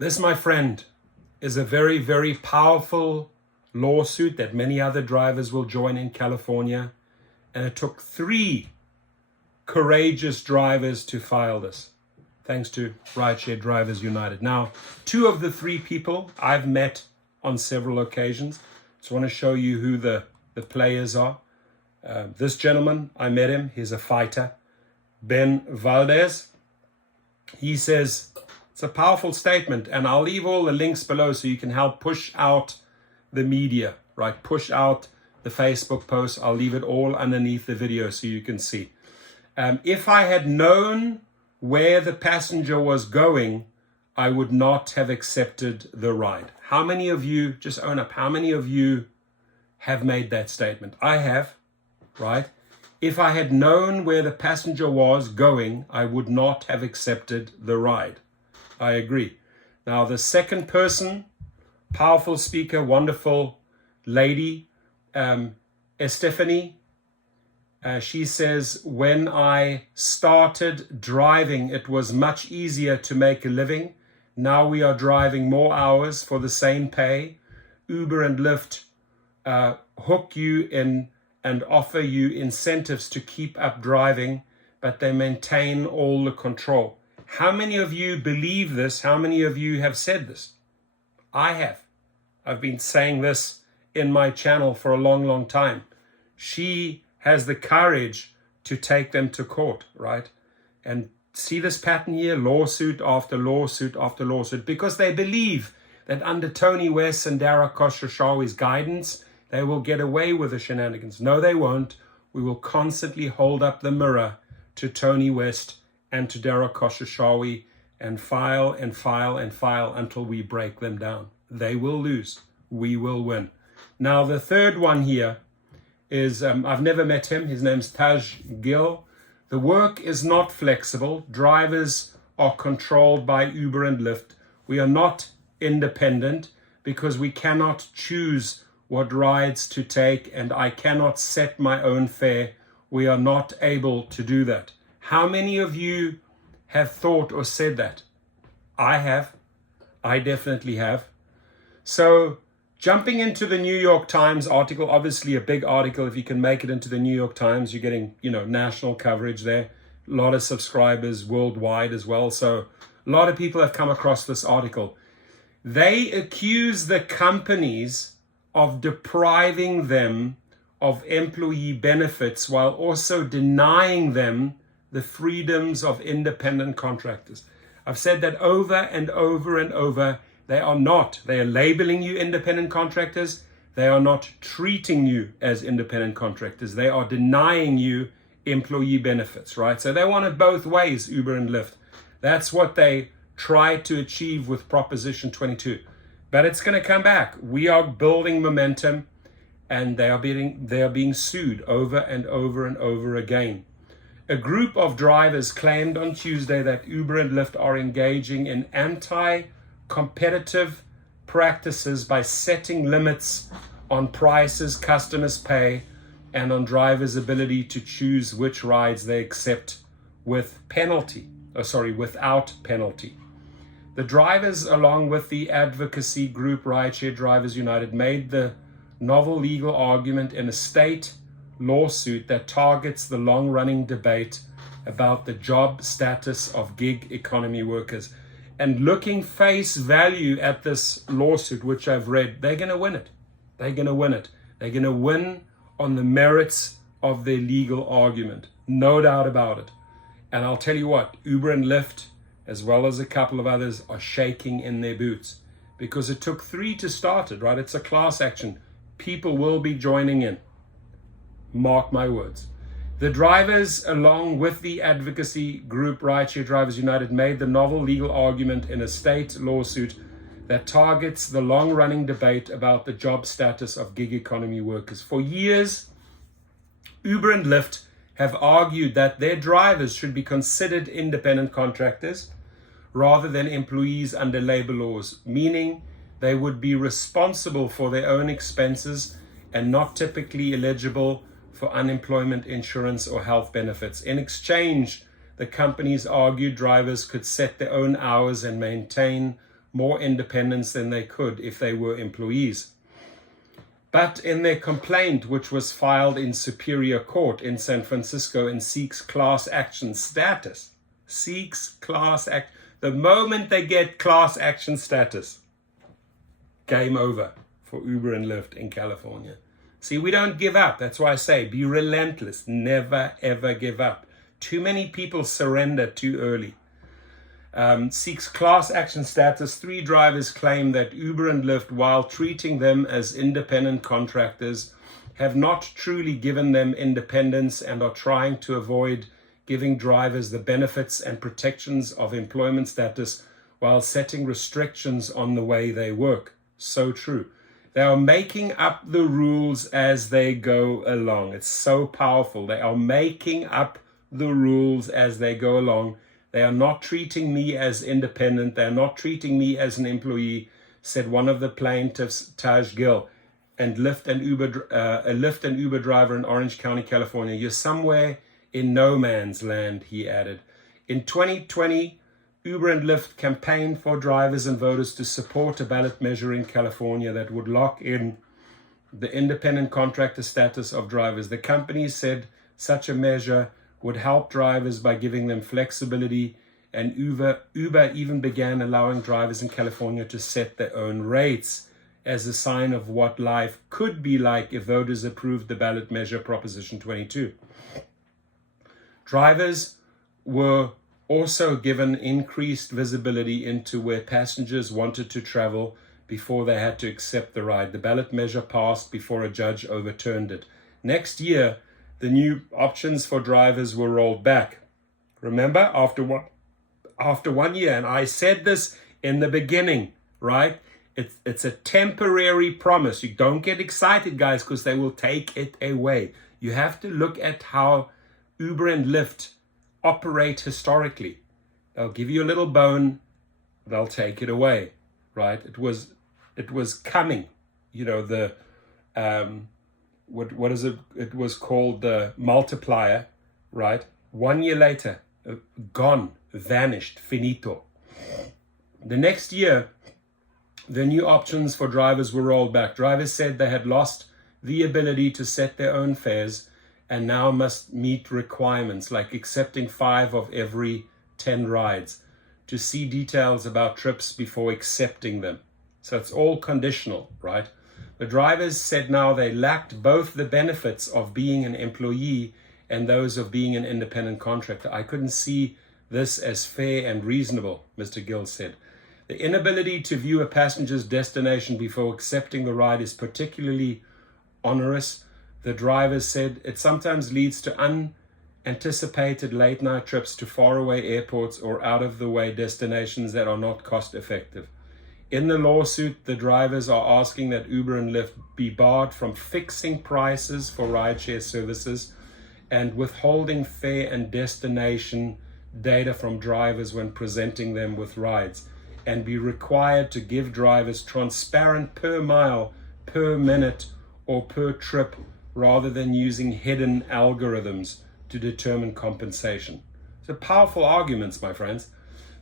This, my friend, is a very, very powerful lawsuit that many other drivers will join in California. And it took 3 courageous drivers to file this, thanks to Rideshare Drivers United. Now, 2 of the 3 people I've met on several occasions. Just want to show you who the players are. This gentleman, I met him. He's a fighter. Ben Valdez. He says, it's a powerful statement, and I'll leave all the links below so you can help push out the media, right? Push out the Facebook posts. I'll leave it all underneath the video so you can see. If I had known where the passenger was going, I would not have accepted the ride. How many of you, just own up, how many of you have made that statement? I have, right? If I had known where the passenger was going, I would not have accepted the ride. I agree. Now, the second person, powerful speaker, wonderful lady, Estefany, she says, when I started driving, it was much easier to make a living. Now we are driving more hours for the same pay. Uber and Lyft hook you in and offer you incentives to keep up driving, but they maintain all the control. How many of you believe this? How many of you have said this? I have. I've been saying this in my channel for a long, long time. She has the courage to take them to court, right? And see this pattern here, lawsuit after lawsuit after lawsuit, because they believe that under Tony West and Dara Khosrowshahi's guidance, they will get away with the shenanigans. No, they won't. We will constantly hold up the mirror to Tony West and to Dara Khosrowshahi and file and file and file until we break them down. They will lose. We will win. Now, the third one here is, I've never met him. His name's Taj Gill. The work is not flexible. Drivers are controlled by Uber and Lyft. We are not independent because we cannot choose what rides to take, and I cannot set my own fare. We are not able to do that. How many of you have thought or said that? I have. I definitely have. So jumping into the New York Times article, obviously a big article. If you can make it into the New York Times, you're getting, national coverage there. A lot of subscribers worldwide as well. So a lot of people have come across this article. They accuse the companies of depriving them of employee benefits while also denying them the freedoms of independent contractors. I've said that over and over and over. They are not. They are labeling you independent contractors. They are not treating you as independent contractors. They are denying you employee benefits, right? So they want it both ways, Uber and Lyft. That's what they try to achieve with Proposition 22. But it's going to come back. We are building momentum, and they are being sued over and over and over again. A group of drivers claimed on Tuesday that Uber and Lyft are engaging in anti-competitive practices by setting limits on prices customers pay and on drivers' ability to choose which rides they accept without penalty. The drivers, along with the advocacy group Rideshare Drivers United, made the novel legal argument in a state lawsuit that targets the long-running debate about the job status of gig economy workers. And looking face value at this lawsuit, which I've read, they're going to win it. They're going to win it. They're going to win on the merits of their legal argument. No doubt about it. And I'll tell you what, Uber and Lyft, as well as a couple of others, are shaking in their boots because it took 3 to start it, right? It's a class action. People will be joining in. Mark my words. The drivers, along with the advocacy group Rideshare Drivers United, made the novel legal argument in a state lawsuit that targets the long-running debate about the job status of gig economy workers. For years, Uber and Lyft have argued that their drivers should be considered independent contractors rather than employees under labor laws, meaning they would be responsible for their own expenses and not typically eligible for unemployment insurance or health benefits. In exchange, the companies argued drivers could set their own hours and maintain more independence than they could if they were employees. But in their complaint, which was filed in Superior Court in San Francisco and seeks class action status, the moment they get class action status, game over for Uber and Lyft in California. See, we don't give up. That's why I say be relentless. Never, ever give up. Too many people surrender too early. Seeks class action status. 3 drivers claim that Uber and Lyft, while treating them as independent contractors, have not truly given them independence and are trying to avoid giving drivers the benefits and protections of employment status while setting restrictions on the way they work. So true. They are making up the rules as they go along. It's so powerful. They are making up the rules as they go along. They are not treating me as independent. They are not treating me as an employee, said one of the plaintiffs, Taj Gill, and a Lyft and Uber driver in Orange County, California. You're somewhere in no man's land, he added. In 2020, Uber and Lyft campaigned for drivers and voters to support a ballot measure in California that would lock in the independent contractor status of drivers. The companies said such a measure would help drivers by giving them flexibility, and Uber even began allowing drivers in California to set their own rates as a sign of what life could be like if voters approved the ballot measure Proposition 22. Drivers were also given increased visibility into where passengers wanted to travel before they had to accept the ride. The ballot measure passed before a judge overturned it. Next year, the new options for drivers were rolled back. Remember, after 1 year, and I said this in the beginning, right? It's a temporary promise. You don't get excited, guys, because they will take it away. You have to look at how Uber and Lyft operate historically. They'll give you a little bone, they'll take it away, right? It was coming, you know, the what is it? It was called the multiplier, right? 1 year later, gone, vanished, finito. The next year, the new options for drivers were rolled back. Drivers said they had lost the ability to set their own fares and now must meet requirements like accepting 5 of every 10 rides, to see details about trips before accepting them. So it's all conditional, right? The drivers said now they lacked both the benefits of being an employee and those of being an independent contractor. I couldn't see this as fair and reasonable, Mr. Gill said. The inability to view a passenger's destination before accepting the ride is particularly onerous. The drivers said it sometimes leads to unanticipated late-night trips to faraway airports or out-of-the-way destinations that are not cost-effective. In the lawsuit, the drivers are asking that Uber and Lyft be barred from fixing prices for rideshare services and withholding fare and destination data from drivers when presenting them with rides, and be required to give drivers transparent per mile, per minute, or per trip, rather than using hidden algorithms to determine compensation. So powerful arguments, my friends.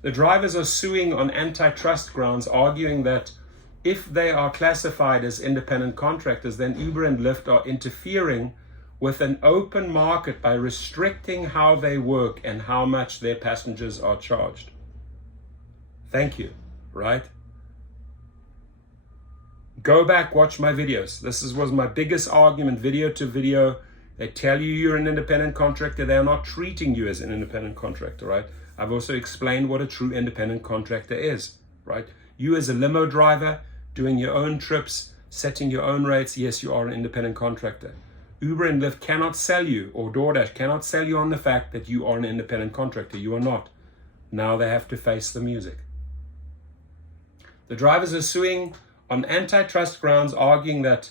The drivers are suing on antitrust grounds, arguing that if they are classified as independent contractors, then Uber and Lyft are interfering with an open market by restricting how they work and how much their passengers are charged. Thank you, right? Go back, watch my videos. This was my biggest argument, video to video. They tell you you're an independent contractor. They are not treating you as an independent contractor, right? I've also explained what a true independent contractor is, right? You as a limo driver, doing your own trips, setting your own rates, yes, you are an independent contractor. Uber and Lyft cannot sell you, or DoorDash cannot sell you on the fact that you are an independent contractor. You are not. Now they have to face the music. The drivers are suing on antitrust grounds, arguing that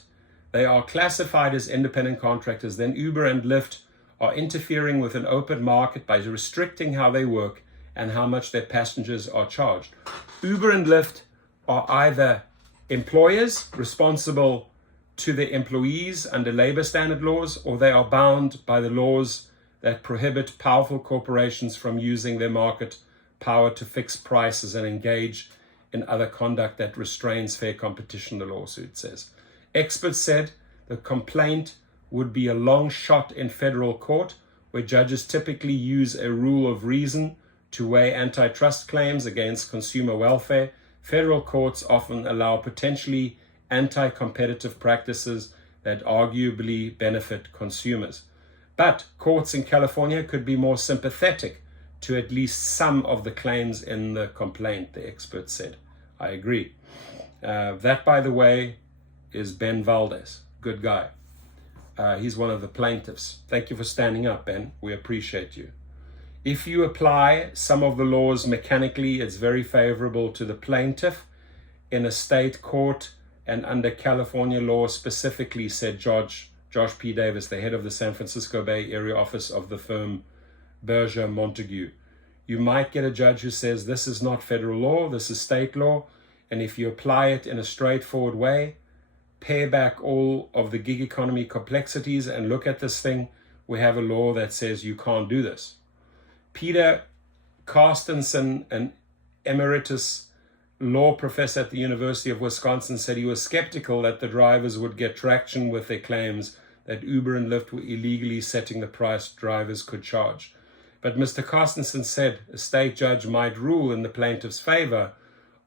they are classified as independent contractors. Then Uber and Lyft are interfering with an open market by restricting how they work and how much their passengers are charged. Uber and Lyft are either employers responsible to their employees under labor standard laws, or they are bound by the laws that prohibit powerful corporations from using their market power to fix prices and engage in other conduct that restrains fair competition, the lawsuit says. Experts said the complaint would be a long shot in federal court, where judges typically use a rule of reason to weigh antitrust claims against consumer welfare. Federal courts often allow potentially anti-competitive practices that arguably benefit consumers. But courts in California could be more sympathetic to at least some of the claims in the complaint, the expert said. I agree. That, by the way, is Ben Valdez. Good guy. He's one of the plaintiffs. Thank you for standing up, Ben. We appreciate you. If you apply some of the laws mechanically, it's very favorable to the plaintiff in a state court and under California law specifically, said Josh P. Davis, the head of the San Francisco Bay Area office of the firm Berger Montague. You might get a judge who says this is not federal law, this is state law, and if you apply it in a straightforward way, pare back all of the gig economy complexities and look at this thing, we have a law that says you can't do this. Peter Carstensen, an emeritus law professor at the University of Wisconsin, said he was skeptical that the drivers would get traction with their claims that Uber and Lyft were illegally setting the price drivers could charge. But Mr. Carstensen said a state judge might rule in the plaintiff's favor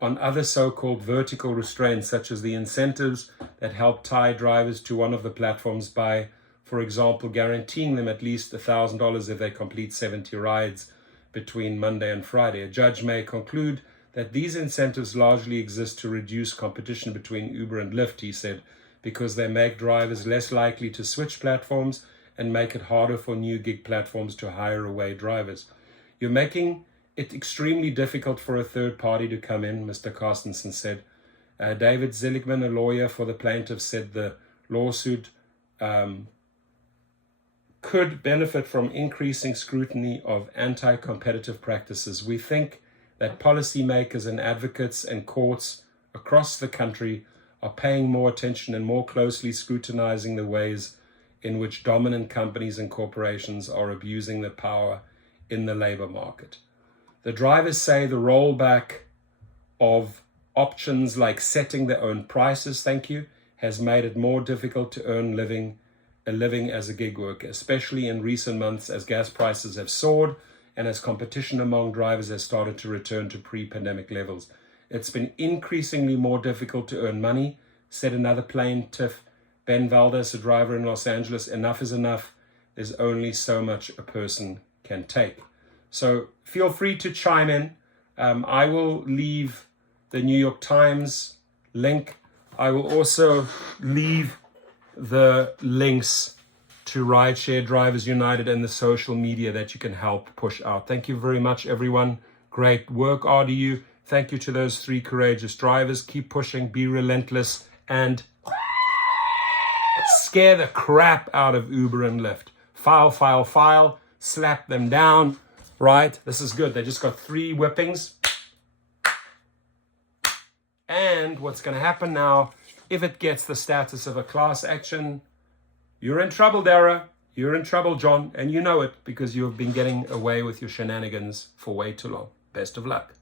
on other so-called vertical restraints, such as the incentives that help tie drivers to one of the platforms by, for example, guaranteeing them at least $1,000 if they complete 70 rides between Monday and Friday. A judge may conclude that these incentives largely exist to reduce competition between Uber and Lyft, he said, because they make drivers less likely to switch platforms and make it harder for new gig platforms to hire away drivers. You're making it extremely difficult for a third party to come in, Mr. Carstensen said. David Zilligman, a lawyer for the plaintiffs, said the lawsuit could benefit from increasing scrutiny of anti-competitive practices. We think that policymakers and advocates and courts across the country are paying more attention and more closely scrutinizing the ways in which dominant companies and corporations are abusing their power in the labor market. The drivers say the rollback of options like setting their own prices, has made it more difficult to earn a living as a gig worker, especially in recent months as gas prices have soared and as competition among drivers has started to return to pre-pandemic levels. It's been increasingly more difficult to earn money, said another plaintiff, Ben Valdez, a driver in Los Angeles. Enough is enough. There's only so much a person can take. So feel free to chime in. I will leave the New York Times link. I will also leave the links to Rideshare Drivers United and the social media that you can help push out. Thank you very much, everyone. Great work, RDU. Thank you to those 3 courageous drivers. Keep pushing, be relentless, and scare the crap out of Uber and Lyft. File, slap them down, right? This is good. They just got 3 whippings. And what's going to happen now, if it gets the status of a class action, you're in trouble, Dara. You're in trouble, John. And you know it because you've been getting away with your shenanigans for way too long. Best of luck.